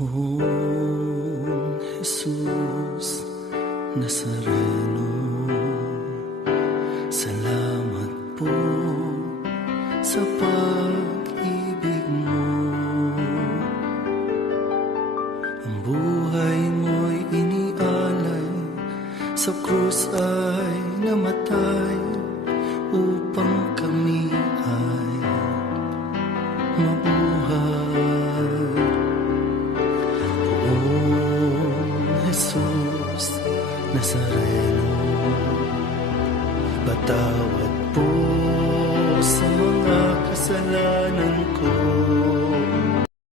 Poong Jesus Nazareno, salamat po sa pag-ibig mo. Ang buhay mo'y inialay, sa krus ay namatay upang